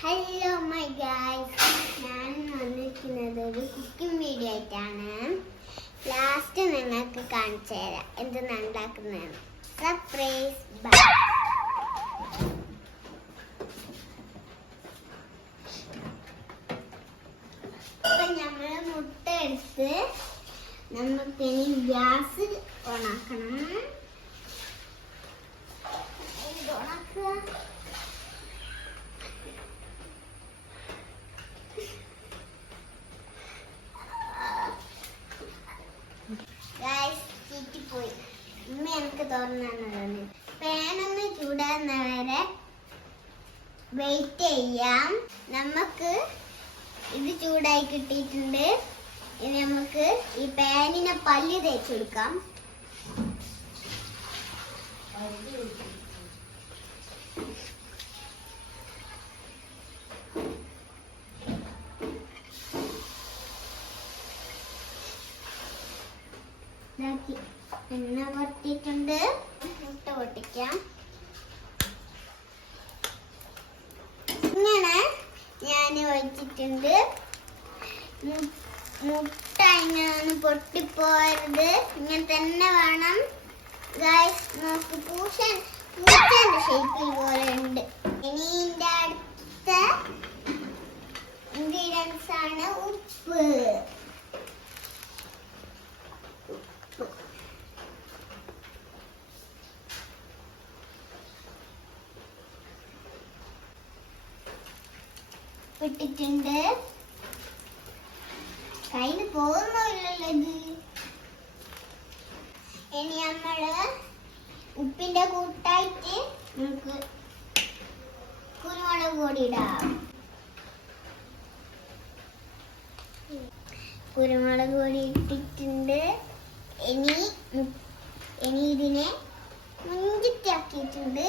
Hello my guys, ഞാൻ വന്നിരിക്കുന്നത് ഒരു കുക്കിംഗ് വീഡിയോ ആയിട്ടാണ്. ലാസ്റ്റ് നിങ്ങൾക്ക് കാണിച്ചു തരാം എന്തെന്നാണ് ഉണ്ടാക്കുന്നതെന്ന്. സർപ്രൈസ്. അപ്പൊ നമ്മൾ മുട്ട എടുത്ത് നമുക്കിനി ഗ്യാസ് ഓണാക്കണം. പോയി ഉമ്മ എനിക്ക് തുറന്നു. പാനൊന്ന് ചൂടാകുന്ന വരെ വെയിറ്റ് ചെയ്യാം. നമുക്ക് ഇത് ചൂടായി കിട്ടിയിട്ടുണ്ട്. ഇനി നമുക്ക് ഈ പാനിനെ പല്ല് തേച്ച് കൊടുക്കാം. എണ്ണ പൊട്ടിട്ടുണ്ട്. മുട്ട പൊട്ടിക്കാം. ഇങ്ങനെ ഞാൻ ഒഴിച്ചിട്ടുണ്ട്. മുട്ട ഇങ്ങനെ പൊട്ടിപ്പോയത് ഇങ്ങനെ തന്നെ വേണം. ഗൈസ് നോക്ക്, പൂച്ചന്റെ ഷേപ്പിൽ പോലെ ഉണ്ട്. ഇനി ഇതിന്റെ അടുത്ത ഇൻഗ്രീഡിയൻസ് ആണ് ഉപ്പ്. ഇട്ടിട്ടുണ്ട്. കയ്യിൽ പോകുന്നില്ലല്ലോ ഇത്. ഇനി നമ്മള് ഉപ്പിന്റെ കൂട്ടായിട്ട് നമുക്ക് കുരുമുളക് പൊടി ഇടാം. കുരുമുളക് പൊടി ഇട്ടിട്ടുണ്ട്. ഇനി ഇതിനെ മുഞ്ചിട്ടാക്കിയിട്ടുണ്ട്.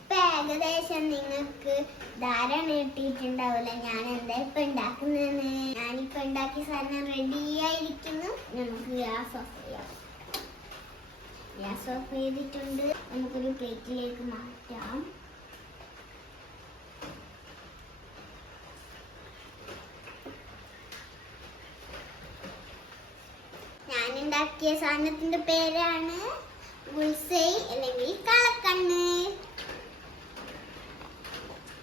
ഇപ്പൊ ഏകദേശം നിങ്ങൾക്ക് ധാരണ കിട്ടിയിട്ടുണ്ടാവില്ല ഞാൻ എന്താ ഇപ്പൊ ഉണ്ടാക്കുന്നതെന്ന്. ഞാനിപ്പോ ഉണ്ടാക്കിയ സാധനം റെഡി ആയിരിക്കുന്നു. നമുക്ക് ഗ്യാസ് ഓഫ് ചെയ്യാം. ഗ്യാസ് ഓഫ് ചെയ്തിട്ടുണ്ട്. നമുക്കൊരു പ്ലേറ്റിലേക്ക് മാറ്റാം. ഞാനുണ്ടാക്കിയ സാധനത്തിന്റെ പേരാണ് ബുൾസൈ അല്ലെങ്കിൽ കളക്കണ്ണ്.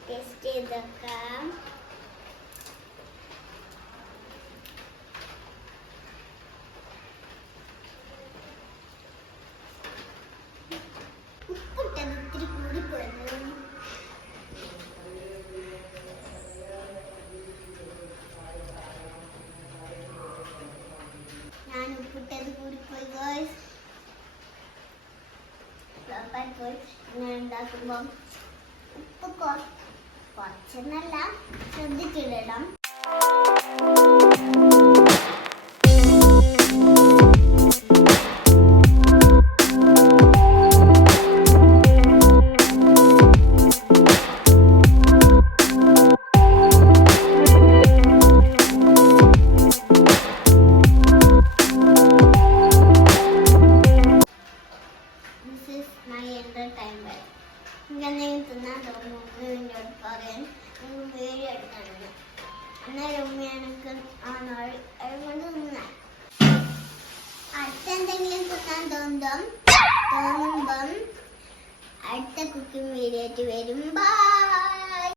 ടേസ്റ്റ് ചെയ്തേക്കാം. ഉപ്പിട്ടത് ഇത്തിരി കൂടിപ്പോയത്. ഞാൻ ഉപ്പിട്ടത് കൂടിപ്പോയി ഗോയ്സ്. ഞാൻ ഉണ്ടാക്കുമ്പോ ഉപ്പ് കുറച്ചെന്നല്ല ശ്രദ്ധിച്ചിടണം. This is my entertainment. ഇങ്ങനെ തിന്നാൻ തോന്നുന്നു എന്നോട് പറയാൻ വീഡിയോ എടുക്കണം. അന്നേരം ഉമ്മ എനിക്ക് കൊണ്ട് തിന്നാൻ അടുത്തെന്തെങ്കിലും തിന്നാൻ തോന്നുമ്പം അടുത്ത കുക്കിംഗ് വീഡിയോ ആയിട്ട് വരും. ബൈ.